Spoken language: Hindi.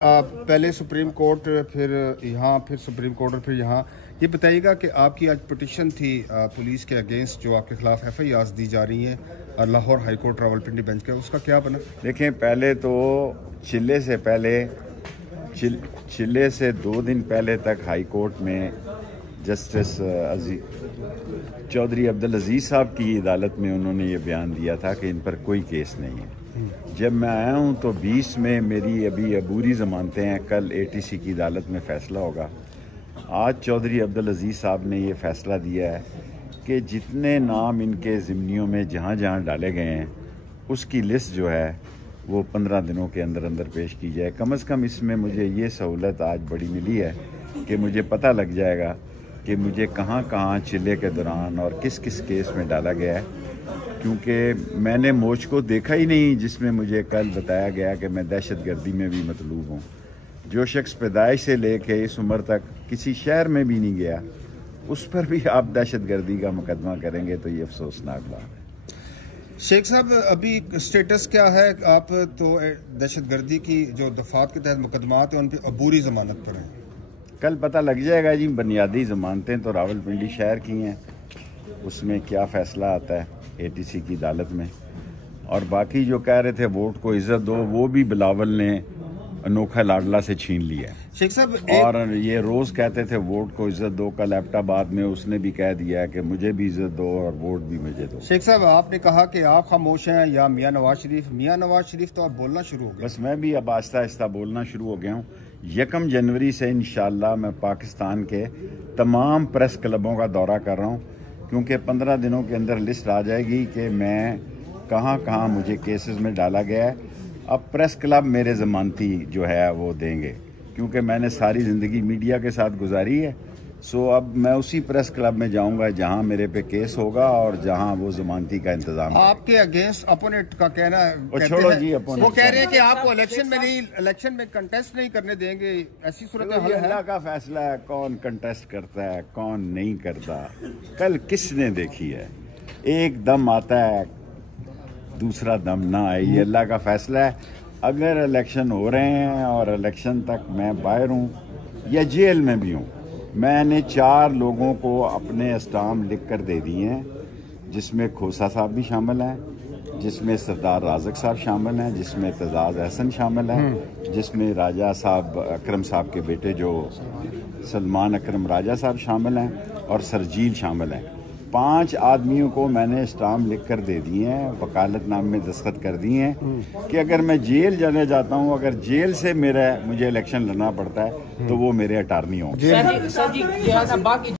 पहले सुप्रीम कोर्ट, फिर यहाँ, फिर सुप्रीम कोर्ट और फिर यहाँ। ये बताइएगा कि आपकी आज पिटिशन थी पुलिस के अगेंस्ट, जो आपके खिलाफ FIRs दी जा रही हैं और Lahore high court Rawalpindi bench का, उसका क्या बना? देखें, पहले तो चिल्ले से 2 दिन पहले तक हाई कोर्ट में जस्टिस चौधरी अब्दुल अजीज़ साहब की अदालत में उन्होंने ये बयान दिया था कि इन पर कोई केस नहीं है। जब मैं आया हूँ तो 20 में मेरी अभी अबूरी ज़मानतें हैं, कल ATC की अदालत में फ़ैसला होगा। आज चौधरी अब्दुल अजीज़ साहब ने ये फ़ैसला दिया है कि जितने नाम इनके ज़िम्नियों में जहाँ जहाँ डाले गए हैं उसकी लिस्ट जो है वो 15 दिनों के अंदर अंदर पेश की जाए। कम से कम इसमें मुझे ये सहूलत आज बड़ी मिली है कि मुझे पता लग जाएगा कि मुझे कहाँ कहाँ चिल्ले के दौरान और किस किस केस में डाला गया है, क्योंकि मैंने मोच को देखा ही नहीं जिसमें मुझे कल बताया गया कि मैं दहशतगर्दी में भी मतलूब हूँ। जो शख्स पैदाइश से लेके इस उम्र तक किसी शहर में भी नहीं गया, उस पर भी आप दहशतगर्दी का मुकदमा करेंगे तो ये अफसोसनाक बात है। शेख साहब, अभी स्टेटस क्या है? आप तो दहशतगर्दी की जो दफात के तहत मुकदमात हैं उन पर अबूरी ज़मानत पर हैं। कल पता लग जाएगा जी। बुनियादी ज़मानतें तो रावलपिंडी शहर की हैं, उसमें क्या फ़ैसला आता है ATC की अदालत में। और बाकी जो कह रहे थे वोट को इज्जत दो, वो भी बिलावल ने अनोखा लाडला से छीन लिया है। शेख साहब, और ये रोज़ कहते थे वोट को इज्जत दो, कल एबटाबाद में उसने भी कह दिया कि मुझे भी इज्जत दो और वोट भी मुझे दो। शेख साहब, आपने कहा कि आप खामोश हैं या मियाँ नवाज शरीफ तो आप बोलना शुरू हो गए। बस मैं भी अब आहिस्ता आहिस्ता बोलना शुरू हो गया हूँ। 1 जनवरी से इंशाल्लाह मैं पाकिस्तान के तमाम प्रेस क्लबों का दौरा कर रहा हूँ, क्योंकि 15 दिनों के अंदर लिस्ट आ जाएगी कि मैं कहाँ कहाँ मुझे केसेस में डाला गया है। अब प्रेस क्लब मेरे ज़मानती जो है वो देंगे, क्योंकि मैंने सारी ज़िंदगी मीडिया के साथ गुजारी है। सो अब मैं उसी प्रेस क्लब में जाऊंगा जहां मेरे पे केस होगा और जहां वो ज़मानती का इंतजाम। आपके अगेंस्ट अपोनेंट का कहना है, छोड़ो जी, अपोनेंट वो कह रहे हैं कि आपको इलेक्शन में कंटेस्ट नहीं करने देंगे। ऐसी सूरत हाल है? अल्लाह का फैसला है कौन कंटेस्ट करता है कौन नहीं करता। कल किसने देखी है? एक दम आता है, दूसरा दम ना आए, ये अल्लाह का फैसला है। अगर इलेक्शन हो रहे हैं और इलेक्शन तक मैं बाहर हूँ या जेल में भी हूँ, मैंने 4 लोगों को अपने स्टाम्प लिख कर दे दिए हैं, जिसमें खोसा साहब भी शामिल हैं, जिसमें सरदार राज़क साहब शामिल हैं, जिसमें एतजाज़ अहसन शामिल हैं, जिसमें राजा साहब अकरम साहब के बेटे जो सलमान अकरम राजा साहब शामिल हैं और सरजील शामिल हैं। 5 आदमियों को मैंने स्टाम्प लिख कर दे दिए हैं, वकालतनामे में दस्तखत कर दिए हैं कि अगर मैं जेल जाने जाता हूं, अगर जेल से मुझे इलेक्शन लड़ना पड़ता है तो वो मेरे अटार्नी होंगे।